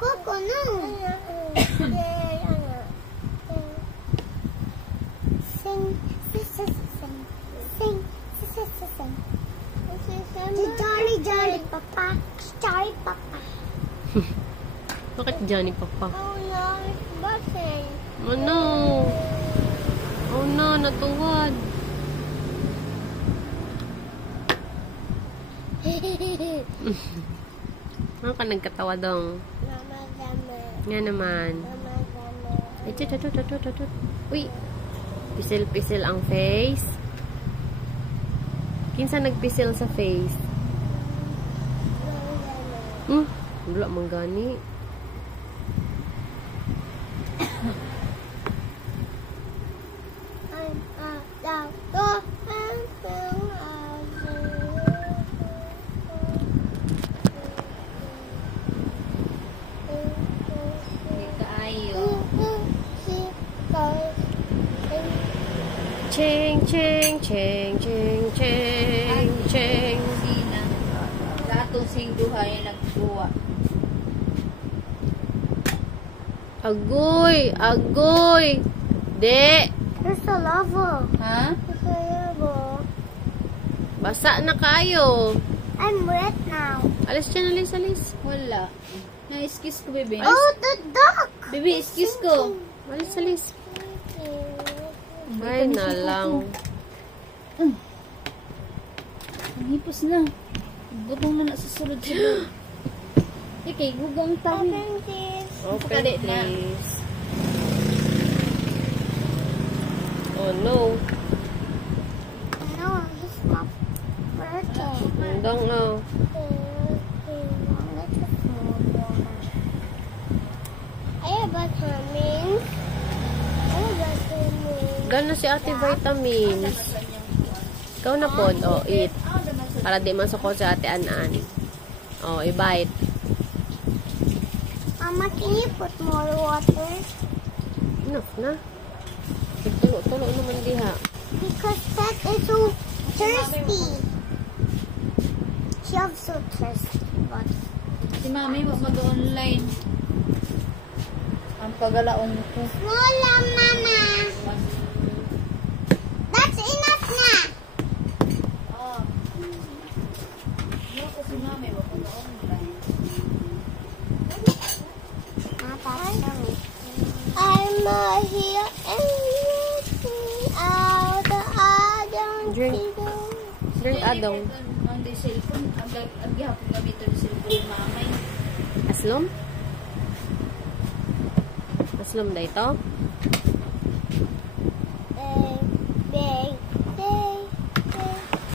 Coco, no. Sing. Jolly, Papa. Jolly, Papa. Bakit Johnny Papa? Oh no, it's busting. Oh no! Oh no, natuwad. Ano ka nagkatawa dong? Nga naman. Ay, tut. Uy! Pisil-pisil ang face. Kinsa nagpisil sa face? Wala mang gani. Cheng. Sina. Latong sing duhay nagbuwa. Agoy! De! There's a lava. Ha? There's a lava. Basa na kayo. I'm wet now. Alis dyan, alis. Wala. Na-excuse ko, bebe. Oh, the duck! Bebe, excuse ko. Alis. Ay, na lang. Ang hipos na. Butong na sa sulod-sulod. Okay, gugang tawi. Open this. Open Kadit na. please. Oh no. No, he's not working. Hanggang na. Gano'n si Ate Vitamins. Ikaw na po. Oh, eat. Para di masukot si Ate Anan. Oh, i-bite. Mama, can you put more water? Enough na. Tulo naman diha. Because Pet is so thirsty. She was so thirsty. But Si mami, wag mag-online. Ang pagalaon ko. Wala, Mama. That's enough na. Oh. Yo, si mami, wag mag-online. I'm here and looking out. I don't Drink. see them. Drink adong. Ang di cellphone, ang gihapon kami ito ni cellphone ni mamay. Aslom? Aslom da ito? Big